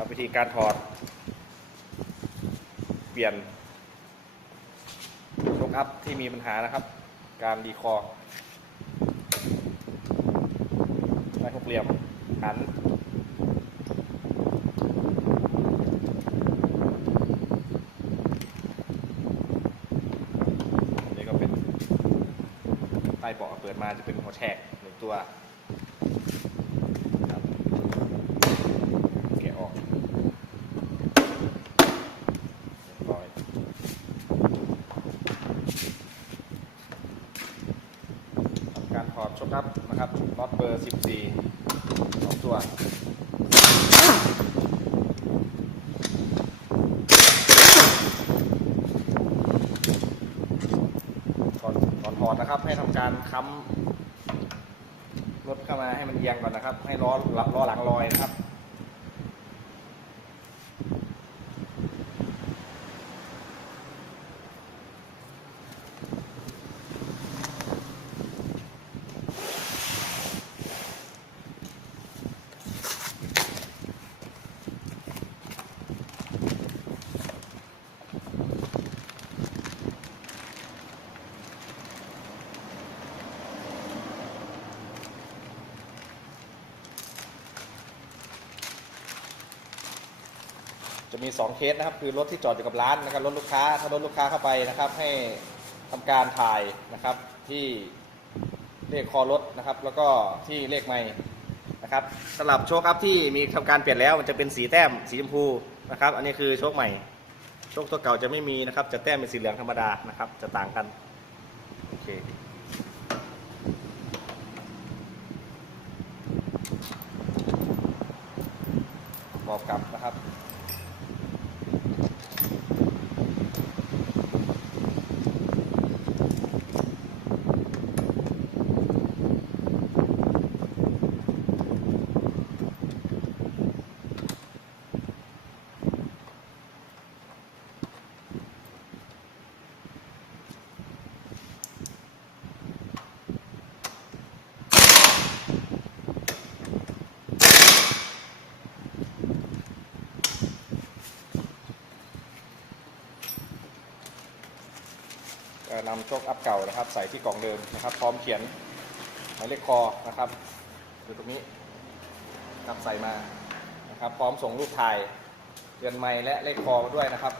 ครับวิธีการถอด เปลี่ยนลูกอัพที่มีปัญหานะครับ การดีคอได้หกเหลี่ยมหันอันนี้ก็เป็นใต้เบาะเปิดมาจะเป็นหัวแฉกหนึ่งตัวครับแกะออกเรียบร้อยทำการถ อบชกอัพนะครับน็อตเบอร์ 14สองตัวก่อนก่อนถอดนะครับ ให้ทำการค้ำรถเข้ามาให้มันเอียงก่อนนะครับ ให้ล้อล้อหลังลอยนะครับ จะมี 2 เคสนะครับ คือรถที่จอดอยู่กับร้านนะครับรถลูกค้าถ้ารถลูกค้าเข้าไปนะครับ ให้ทำการถ่ายนะครับที่เลขคอรถนะครับ แล้วก็ที่เลขไม่นะครับสลับโชคครับที่มีทำการเปลี่ยนแล้วมันจะเป็นสีแต้มสีชมพูนะครับ อันนี้คือโชคใหม่ โชคตัวเก่าจะไม่มีนะครับ จะแต้มเป็นสีเหลืองธรรมดานะครับ จะต่างกันโอเคประกอบกับนะครับ นำโชคอัพเก่านะครับ ใส่ที่กล่องเดิมนะครับ พร้อมเขียนหมายเลขคอนะครับอยู่ตรงนี้นำใส่มานะครับ พร้อมส่งรูปถ่ายเดือนไม้และเลขคอมาด้วยนะครับ